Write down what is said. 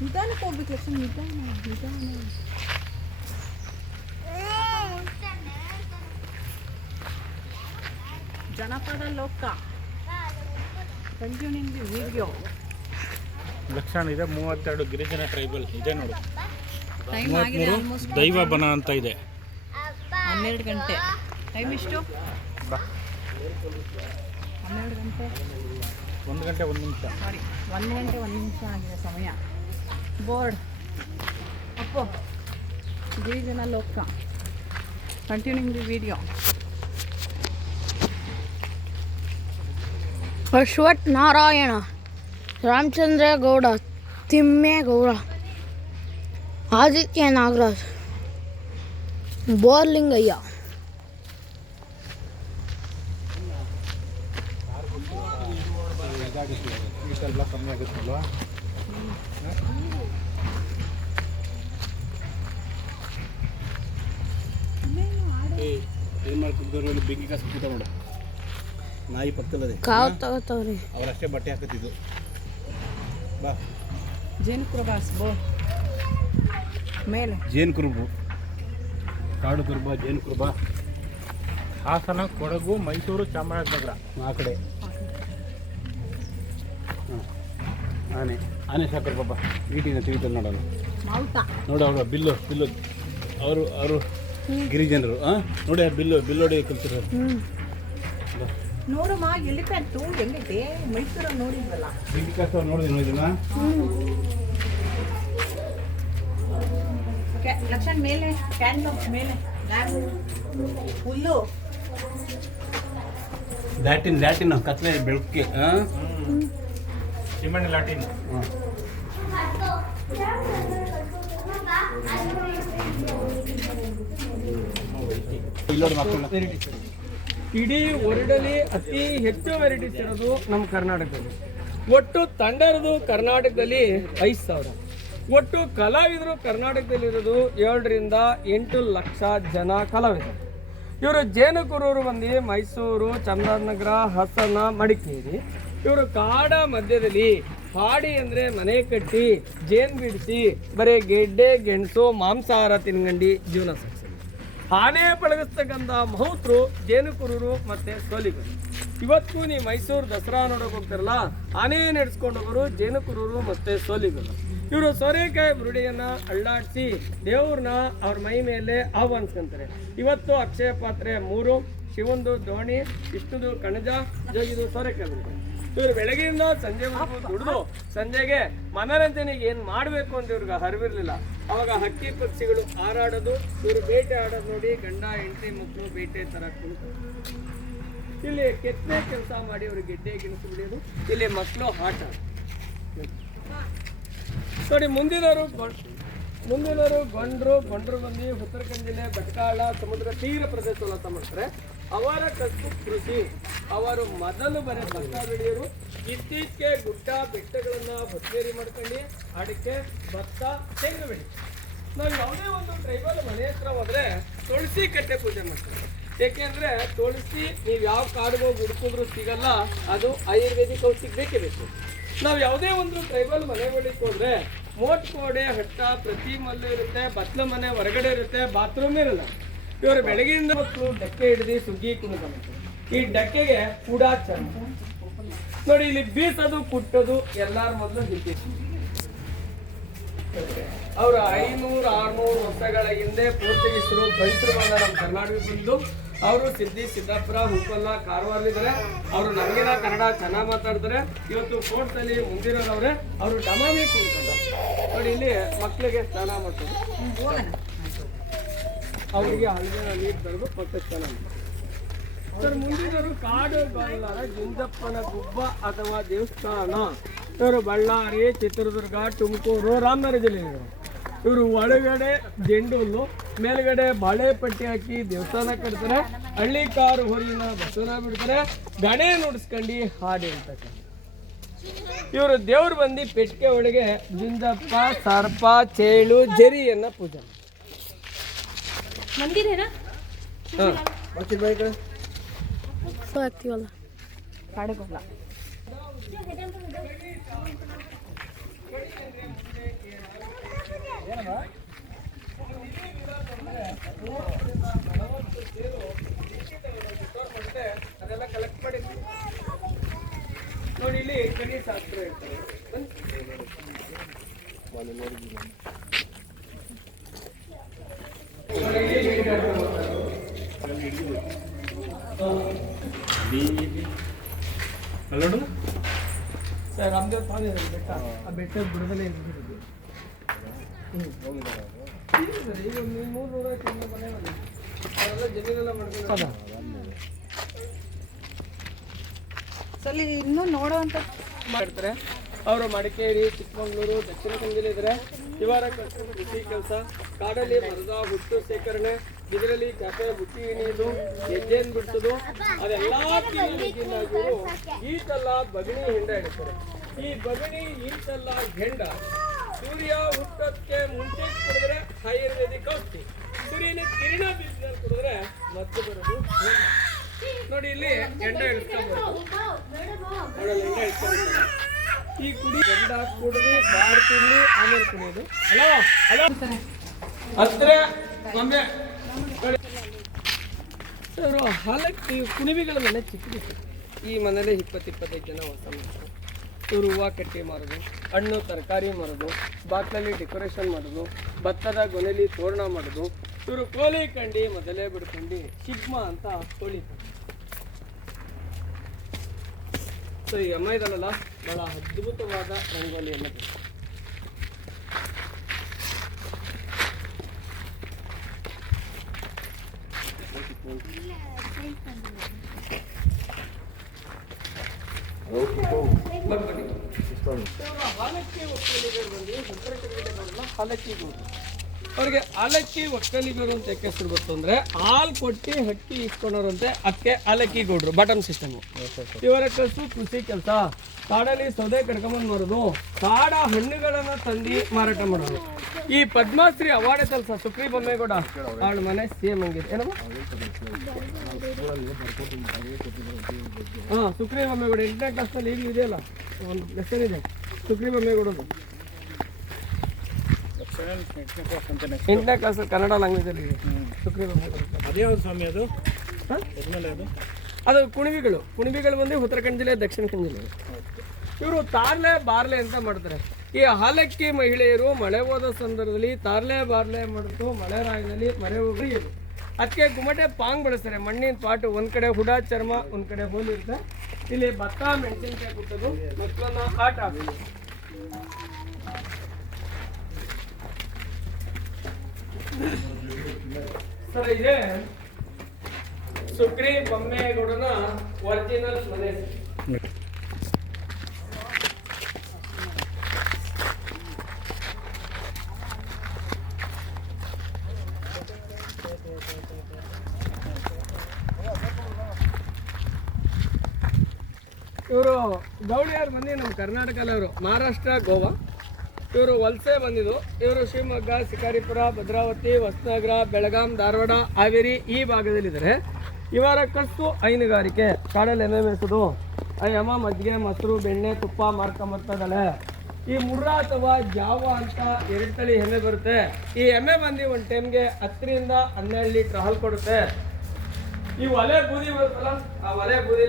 ನಿಧಾನಕ್ಕೆ ಹೋಗ್ಬೇಕು ಲಕ್ಷ್ಮಿ, ನಿಧಾನ. ಜನಪದ ಲೋಕ ಕಂಟಿನ್ಯೂಂಗ್ ವಿಡಿಯೋ. ಲಕ್ಷಣ ಇದೆ 32 ಗಿರಿಜನ ಟ್ರೈಬಲ್ ಇದೆ ನೋಡು. ಟೈಮ್ ಆಗಿದೆ ಆಲ್ಮೋಸ್ಟ್ ದೈವ ಬನ ಅಂತ ಇದೆ. 12 ಗಂಟೆ. ಟೈಮ್ ಎಷ್ಟು? 12 ಗಂಟೆ 1 ಗಂಟೆ 1 ನಿಮಿಷ. ಸಾರಿ, 1 ಗಂಟೆ 1 ನಿಮಿಷ ಆಗಿದೆ ಸಮಯ. ಬೋರ್ಡ್ ಅಪ್ಪೋ ಗಿರಿಜನ ಲೋಕ continuing the video. Ashwath Narayana, Ramachandra Gowda, Thimmegowda, Aditya Nagaraj, Boralingaiah. ಕಮ್ಮಿ ಆಗುತ್ತಲ್ವಾ? ಏನು ಮಾಡ್ತಿದ್ರು ಬೆಂಕಿ ಕಾಸು ಕೂತ ನೋಡ, ನಾಯಿ ಪಕ್ಕದಲ್ಲದೆ ಕಾವು ತಗೋತಾವ್ರಿ. ಅವರಷ್ಟೇ ಬಟ್ಟೆ ಹಾಕತ್ತಿದ್ದು. ಬಾ ಜೇನು ಬಾಸ್ ಬೋ ಮೇಲೆ ಜೇನು ಕುರುಬು, ಕಾಡು ಕುರುಬ, ಜೇನು ಕುರುಬ. ಹಾಸನ, ಕೊಡಗು, ಮೈಸೂರು, ಚಾಮರಾಜನಗರ ಆ ಕಡೆ. ಆನೆ ಸಾಕರ್ ಪಾಪ ಈಟಿನ ತಿಳಿತಾರೆ ನೋಡೋಣ. ನೋಡು ಅವಳು ಬಿಲ್ಲು ಅವರು ಗಿರಿಜನರು. ನೋಡಿ ಬಿಲ್ಲು ಹೊಡಿ ಕಲ್ತಿರೋರು. ನೋಡಮ್ಮ ಎಲಿಫೆಂಟು ಎಲ್ಲಿದೆ ಮೈಸೂರಲ್ಲಿ ನೋಡಿದ್ವಲ್ಲ. ಬೆಂಕಿ ಕಾಸು ನೋಡಿದಿನ ಲಕ್ಷಣ ಮೇಲೆ ಕ್ಯಾಂಡಲ್ ಮೇಲೆ ಹುಲ್ಲು ಲ್ಯಾಟಿನ್ ಕತ್ಲೆ ಬೆಳಗ್ಗೆ ಚಿಮ್ಮಣ್ಣಿ ಲ್ಯಾಟಿನ್. ಇಡೀ ವರ್ಲ್ಡಲ್ಲಿ ಅತಿ ಹೆಚ್ಚು ವೆರೈಟೀಸ್ ಇರೋದು ನಮ್ಮ ಕರ್ನಾಟಕದಲ್ಲಿ. ಒಟ್ಟು ತಂಡ ಇರೋದು ಕರ್ನಾಟಕದಲ್ಲಿ 5,000. ಒಟ್ಟು ಕಲಾವಿದರು ಕರ್ನಾಟಕದಲ್ಲಿ ಇರೋದು 7ರಿಂದ 8 ಲಕ್ಷ ಜನ ಕಲಾವಿದರು. ಇವರು ಜೇನು ಕುರುಬರು ಬಂದು ಮೈಸೂರು, ಚಾಮರಾಜನಗರ, ಹಾಸನ, ಮಡಿಕೇರಿ. ಇವರು ಕಾಡ ಮಧ್ಯದಲ್ಲಿ ಹಾಡಿ ಅಂದರೆ ಮನೆ ಕಟ್ಟಿ ಜೇನು ಬಿಡಿಸಿ ಬರೀ ಗೆಡ್ಡೆ ಗೆಣಸು ಮಾಂಸಾಹಾರ ತಿನ್ಗಂಡು ಜೀವನ ಸಾಗಿಸ್ತಾರೆ. ಆನೆ ಪಳಗಿಸ್ತಕ್ಕಂಥ ಮಹೋತ್ರು ಜೇನು ಕುರುಬರು ಮತ್ತು ಸೋಲಿಗರು. ಇವತ್ತು ನೀವು ಮೈಸೂರು ದಸರಾ ನೋಡೋಕೆ ಹೋಗ್ತಾರಲ್ಲ, ಆನೆ ನಡೆಸ್ಕೊಂಡು ಹೋಗೋರು ಜೇನು ಕುರುಬರು ಮತ್ತು ಸೋಲಿಗರು. ಇವರು ಸೋರೆಕಾಯಿ ಬುರುಡಿಯನ್ನು ಅಳ್ಳಾಡಿಸಿ ದೇವ್ರನ್ನ ಅವ್ರ ಮೈ ಮೇಲೆ ಆಹ್ವಾನಿಸ್ಕೊಂತಾರೆ. ಇವತ್ತು ಅಕ್ಷಯ ಪಾತ್ರೆ 3, ಶಿವಂದು ದೋಣಿ, ವಿಷ್ಣುದು ಕಣಜ, ಜೋಗಿದು ಸೋರೆಕಾಯಿ ಬುರುಡಿ. ಇವರು ಬೆಳಗ್ಗೆಯಿಂದ ಸಂಜೆವರೆಗೂ ದುಡಿದು ಸಂಜೆಗೆ ಮನರಂಜನೆಗೆ ಏನು ಮಾಡಬೇಕು ಅಂತ ಇವ್ರಿಗೆ ಅರಿವಿರಲಿಲ್ಲ. ಅವಾಗ ಹಕ್ಕಿ ಪಕ್ಷಿಗಳು ಹಾರಾಡೋದು, ಇವರು ಬೇಟೆ ಆಡೋದು ನೋಡಿ ಗಂಡ ಹೆಂಡತಿ ಮಕ್ಕಳು ಬೇಟೆ ಥರ ಕುಳಿತು ಇಲ್ಲಿ ಕೆತ್ತನೆ ಕೆಲಸ ಮಾಡಿ ಅವ್ರಿಗೆ ಗೆಡ್ಡೆ ಗೆಣಸು ಬಿಡೋದು, ಇಲ್ಲಿ ಮಕ್ಕಳು ಆಟ ನೋಡಿ. ಮುಂದಿನವರು ಗೊಂಡ್ರು ಬಂದು ಉತ್ತರಕನ್ನಡ ಜಿಲ್ಲೆ ಭಟ್ಕಾಳ ಸಮುದ್ರ ತೀರ ಪ್ರದೇಶವನ್ನು ವಾಸ ಮಾಡ್ತಾರೆ. ಅವರ ಕಸು ಕೃಷಿ. ಅವರು ಮೊದಲು ಬರೀ ಭತ್ತ ಬೆಳೆಯೋರು. ಇತ್ತೀಚೆಗೆ ಗುಡ್ಡ ಬೆಟ್ಟಗಳನ್ನು ಬತ್ತೇರಿ ಮಾಡ್ಕೊಂಡು ಅಡಿಕೆ, ಭತ್ತ, ತೆಂಗು ಬೆಳೆ. ನಾವು ಯಾವುದೇ ಒಂದು ಟ್ರೈಬಲ್ ಮನೆ ಹತ್ರ ಹೋದ್ರೆ ತುಳಸಿ ಕಟ್ಟೆ ಪೂಜೆ ಮಾಡ್ತಾರೆ. ಏಕೆಂದ್ರೆ ತುಳಸಿ ನೀವು ಯಾವ ಕಾಡಿಗೆ ಹೋಗಿ ಹುಡುಕಿದ್ರು ಸಿಗಲ್ಲ, ಅದು ಆಯುರ್ವೇದಿಕ್ ಔಷಧಿಗೆ ಬೇಕೇ ಬೇಕು. ನಾವು ಯಾವುದೇ ಒಂದು ಟ್ರೈಬಲ್ ಮನೆಗಳಿಗೆ ಹೋದ್ರೆ ಮೋಟ್ ಕೋಡೆ ಹಟ್ಟ ಪ್ರತಿ ಮಲ್ಲು ಇರುತ್ತೆ, ಬತ್ಲ ಮನೆ ಹೊರಗಡೆ ಇರುತ್ತೆ, ಬಾತ್ರೂಮ್ ಇರಲ್ಲ. ಇವರು ಬೆಳಗ್ಗೆಯಿಂದ ಮಕ್ಕಳು ಡಕ್ಕೆ ಹಿಡಿದು ಸುಗ್ಗಿ ಕುಣಿತ ಮಾಡ್ತಾರೆ. ಈ ಡಕ್ಕೆಗೆ ಕೂಡಾಚಾರ ನೋಡಿ, ಇಲ್ಲಿ ಬೀಸೋದು ಕುಟ್ಟೋದು ಎಲ್ಲಾರ ಮೊದಲು ಹಿಡ್ತಿ. ಅವರು 500-600 ವರ್ಷಗಳ ಹಿಂದೆ ಪೋರ್ಚುಗೀಸರು ಗಂಟರು ಬಂದ ನಮ್ಮ ಕರ್ನಾಟಕಕ್ಕೆ ಬಂದು ಅವರು ಸಿದ್ದಾಪುರ, ಹುಬ್ಬಳ್ಳ, ಕಾರವಾರಲ್ಲಿದ್ದಾರೆ. ಅವರು ನಮಗಿನ ಕನ್ನಡ ಚೆನ್ನಾಗಿ ಮಾತಾಡ್ತಾರೆ. ಇವತ್ತು ಕೋರ್ಟ್ನಲ್ಲಿ ಮುಂದಿರೋರವ್ರೆ. ಅವರು ಡಮಾಮಿ ಕೂತ್ಕೊಂಡ ನೋಡಿ, ಇಲ್ಲಿ ಮಕ್ಕಳಿಗೆ ಸ್ನಾನ ಮಾಡ್ತಾರೆ. ಅವರಿಗೆ ಹಳ್ಳಿಯ ನೀರು ತರದು ಪಕ್ಕ ಸ್ನಾನ ಮಾಡ್ತಾರೆ. ಸರ್ ಮುಂದಿನವರು ಕಾಡು ಬಳ್ಳಾರ ಜುಂಜಪ್ಪನ ಗುಬ್ಬ ಅಥವಾ ದೇವಸ್ಥಾನ. ಇವರು ಬಳ್ಳಾರಿ, ಚಿತ್ರದುರ್ಗ, ತುಮಕೂರು, ರಾಮನಗರ ಜಿಲ್ಲೆಯವರು. ಇವರು ಒಳಗಡೆ ಜೆಂಡು ಹುಲ್ಲು, ಮೇಲ್ಗಡೆ ಬಾಳೆ ಪಟ್ಟಿ ಹಾಕಿ ದೇವಸ್ಥಾನ ಕಟ್ತಾರೆ. ಹಳ್ಳಿ ಕಾರು ಹೊಲಿನ ಬಸವನ ಬಿಡ್ತಾರೆ. ಗಣೆ ನುಡಿಸ್ಕೊಂಡು ಹಾಡಿ ಹೇಳ್ತಕ್ಕಂಥ ಇವರು ದೇವ್ರು ಬಂದು ಪೆಟ್ಟಿಗೆ ಒಳಗೆ ಜುಂಜಪ್ಪ, ಸರ್ಪ, ಚೇಳು, ಜರಿಯನ್ನ ಪೂಜೆ ಮಂದಿರೇನಾ ಆಗ್ತೀವಲ್ಲ ಕಾಡಕ್ಕೆ ಹೋಗ್ಲ. ಅದೆಲ್ಲ ಕಲೆಕ್ಟ್ ಮಾಡಿ ನೋಡಿ. ಇಲ್ಲಿ ಕನಿ ಶಾಸ್ತ್ರ ಇರ್ತಾರೆ. ಸರ್ ರಾಮದೇವ್ ಸ್ವಾಮಿ ಬೆಟ್ಟ, ಆ ಬೆಟ್ಟದ ಬುಡದಲ್ಲೇ ಇರ್ತಿರೋದು. ಈಗ 300 ಮನೆ ಅದೆಲ್ಲ ಜಮೀನೆಲ್ಲ ಮಾಡ್ಕೊಂಡು ಸಲಿ ಇನ್ನೂ ನೋಡುವಂಥ ಮಾಡ್ತಾರೆ. ಅವರು ಮಡಿಕೇರಿ, ಚಿಕ್ಕಮಗಳೂರು, ದಕ್ಷಿಣ ಕನ್ನಡ ಇದ್ದಾರೆ. ಶಿವಾರ ಕೃಷಿ ಕೆಲಸ, ಕಾಡಲ್ಲಿ ಮರದ ಹುಟ್ಟು ಸೇಕರಣೆ, ಇದರಲ್ಲಿ ಕಸೆ ಬುಟ್ಟಿ ಹಿಣಿಯೋದು, ಹೆಜ್ಜೆನ್ ಬಿಡಿಸೋದು, ಅದೆಲ್ಲ ಇವರು ಈಟೆಲ್ಲ ಬಗಣಿ ಹೆಂಡ ಇಡ್ತಾರೆ. ಈ ಬಗಣಿ ಈಟೆಲ್ಲ ಹೆಂಡ ಸೂರ್ಯ ಹುಟ್ಟೋದಕ್ಕೆ ಮುಂಚೆ ಕುಡಿದ್ರೆ ಆಯುರ್ವೇದಿಕ್ ಔಷಧಿ, ಸೂರ್ಯನ ಕಿರಣ ಬೀಜದಲ್ಲಿ ಕುಡಿದ್ರೆ ಮತ್ತೆ ಬರೋದು ಹೆಂಡ. ನೋಡಿ ಇಲ್ಲಿ ಹೆಂಡ ಇಳಿಸ್ಕೊಂಡು ಈ ಕುಡಿ ಗಂಡ ಕುಡಿದು ಬಾಡ್ತಿರ್ಲಿ ಆಮೇಲೆ ಕುಡಿಯೋದು. ಹಲೋ ಹಲೋ ಹತ್ರ ಒಮ್ಮೆ ಇವರು ಹಾಲಕ್ಕಿ ಕುಣಿವಿಗಳ ಮನೆ ಚಿಕ್ಕದಿತ್ತು. ಈ ಮನೇಲಿ 20-25 ಜನ ವಾಸ ಮಾಡ್ತಾರೆ. ಇವರು ಹೂವು ಕಟ್ಟಿ ಮಾರೋದು, ಹಣ್ಣು ತರಕಾರಿ ಮಾರೋದು, ಬಾಕ್ಲಲ್ಲಿ ಡೆಕೋರೇಷನ್ ಮಾಡೋದು, ಭತ್ತದ ಗೊನೆಲಿ ತೋರಣ ಮಾಡೋದು. ಇವರು ಕೋಳಿ ಕಂಡು ಮೊದಲೇ ಬಿಡ್ಕೊಂಡು ಚಿಗ್ಮ ಅಂತ ಕೋಳಿ. ಸೊ ಈ ಅಮ್ಮ ಇದಲ್ಲ ಬಹಳ ಅದ್ಭುತವಾದ ರಂಗೋಲಿಯನ್ನು ಅವ್ರಿಗೆ ಆಲಕ್ಕಿ ಒಕ್ಕಲಿಗರು ಅಂತ ಯಾಕೆ ಹೆಸರು ಗೊತ್ತು ಅಂದ್ರೆ ಹಾಲು ಕೊಟ್ಟು ಹಕ್ಕಿ ಇಸ್ಕೊಂಡವ್ರಂತೆ, ಅದಕ್ಕೆ ಆಲಕ್ಕಿ ಗೌಡ್ರು. Bottom system. ಇವರ ಕೆಲಸ ಕೃಷಿ ಕೆಲಸ, ಕಾಡಲ್ಲಿ ಸೌದೆ ಕಡ್ಕೊಂಬಂದು ಮಾರೋದು, ಕಾಡ ಹಣ್ಣುಗಳನ್ನ ತಂದು ಮಾರಾಟ ಮಾಡೋದು. ಈ ಪದ್ಮಶ್ರೀ ಅವಾರ್ಡ್ ಐತಲ್ಸ ಸುಕ್ರಿ ಬೊಮ್ಮೇಗೌಡ ಅವಳ ಮನೆ ಸೇಮ್ ಹಂಗಿದೆ ಏನಮ್ಮ. ಹಾಂ ಸುಕ್ರಿ ಬೊಮ್ಮೇಗೌಡ 8ನೇ ಕ್ಲಾಸ್ನಲ್ಲಿ ಈಗಲೂ ಇದೆಯಲ್ಲ ಒಂದು ಲೆಸನ್ ಇದೆ ಸುಕ್ರಿ ಬೊಮ್ಮೇಗೌಡದು. 8ನೇ ಕ್ಲಾಸ್ ಕನ್ನಡ ಲ್ಯಾಂಗ್ವೇಜಲ್ಲಿ ಇದೆ ಸುಕ್ರಿ ಬೊಮ್ಮೇಗೌಡ. ಅದ್ಯಾವುದು ಸ್ವಾಮಿ ಅದು? ಅದು ಕುಣಿಬಿಗಳು ಬಂದು ಉತ್ತರಾಖಂಡ ಜಿಲ್ಲೆ, ದಕ್ಷಿಣ ಕನ್ನಡ ಜಿಲ್ಲೆ. ಇವರು ತಾರ್ಲೆ ಬಾರ್ಲೆ ಅಂತ ಮಾಡ್ತಾರೆ. ಈ ಹಾಲಕ್ಕಿ ಮಹಿಳೆಯರು ಮಳೆ ಹೋದ ಸಂದರ್ಭದಲ್ಲಿ ತಾರ್ಲೆ ಬಾರ್ಲೆ ಮಾಡಿದ್ರು ಮಳೆ ರಾಯದಲ್ಲಿ ಮಳೆ ಹೋಗಿ ಅದಕ್ಕೆ ಗುಮಟೆ ಪಾಂಗ್ ಬಳಸ್ತಾರೆ. ಮಣ್ಣಿನ ಪಾಟು, ಒಂದ್ ಕಡೆ ಹುಡ ಚರ್ಮ, ಒಂದ್ ಕಡೆ ಹೋಲಿರುತ್ತೆ. ಇಲ್ಲಿ ಭತ್ತ ಮೆಣಸಿನಕಾಯಿ ಕುಟ್ಟೋದು, ಮಕ್ಕಳನ್ನ ಆಟ ಆಡೋದು. ಸರ್ ಇದೆ ಸುಕ್ರಿ ಬೊಮ್ಮೇಗೌಡನ ಒರಿಜಿನಲ್ ಮನೆ. ಇವರು ಗೌಳಿಯಾರು ಬಂದು ನಮ್ಮ ಕರ್ನಾಟಕದವರು, ಮಹಾರಾಷ್ಟ್ರ, ಗೋವಾ. ಇವರು ವಲಸೆ ಬಂದಿದ್ದು. ಇವರು ಶಿವಮೊಗ್ಗ, ಶಿಕಾರಿಪುರ, ಭದ್ರಾವತಿ, ಹೊಸನಗರ, ಬೆಳಗಾಂ, ಧಾರವಾಡ, ಹಾವೇರಿ ಈ ಭಾಗದಲ್ಲಿದ್ದಾರೆ. ಇವರ ಕಸು ಹೈನುಗಾರಿಕೆ, ಕಾಡಲ್ಲಿ ಎಮ್ಮೆ ಮೇಯಿಸೋದು. ಅಯ್ಯಮ್ಮ ಮಜ್ಜಿಗೆ, ಮೊಸರು, ಬೆಣ್ಣೆ, ತುಪ್ಪ ಮಾರ್ಕೊಂಬರ್ತಾಳೆ. ಈ ಮುರ್ರಾ ಅಥವಾ ಜಾವ ಅಂತ 2 ತಳಿ ಎಮ್ಮೆ ಬರುತ್ತೆ. ಈ ಎಮ್ಮೆ ಬಂದು ಒಂದು ಟೈಮ್ಗೆ 10 ರಿಂದ 12 ಲೀಟ್ರ್ ಹಾಲು ಕೊಡುತ್ತೆ. ಈ ಒಲೆ ಬೂದಿ ಬರುತ್ತಲ್ಲ, ಆ ಒಲೆ ಬೂದಿ